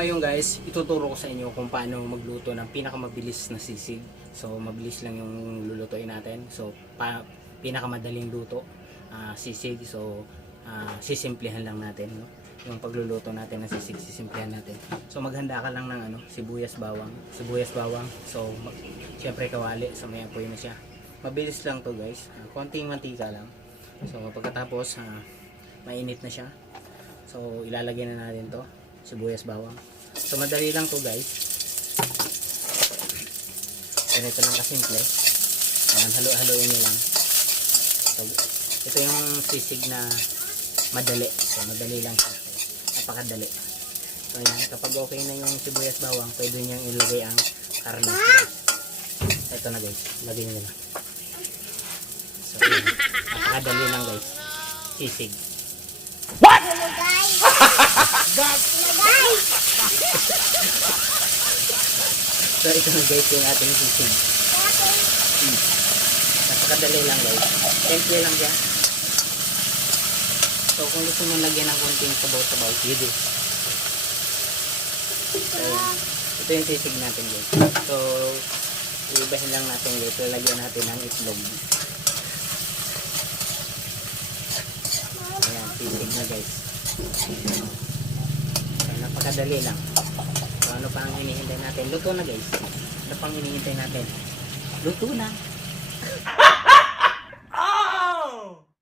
ngayon guys, ituturo ko sa inyo kung paano magluto ng pinakamabilis na sisig. So mabilis lang yung lulutuin natin. So pinakamadaling luto, sisig. So sisimplihan lang natin, no? Yung pagluluto natin ng sisig, sisimplihan natin. So maghanda ka lang ng sibuyas bawang. So syempre kawali, so may apoy na siya. Mabilis lang to guys. Konting mantika lang. So pagkatapos mainit na siya. So ilalagay na natin to, sibuyas bawang. So madali lang to guys. Ganito lang kasimple. Halo-haloin nyo lang. So ito yung sisig na madali. So madali lang siya. Napakadali. So yan, kapag okay na yung sibuyas bawang, pwede nyo ilagay ang karne. Ito na guys, lagay nyo lang. So yan, napakadali lang guys. Sisig. What? Hello guys! Hello guys! So ito na guys yung ating sisig. Napakadali lang guys. Simple lang siya. So kung gusto mo lagyan ng konting sabaw-sabaw, pwede. So ito yung sisig natin guys. So ibahin lang natin guys. Lalagyan natin ng itlog. Ayan, sisig na guys. So napakadali lang. So ano pa ang hinihintay natin? Luto na guys. Ano pang hinihintay natin? Luto na.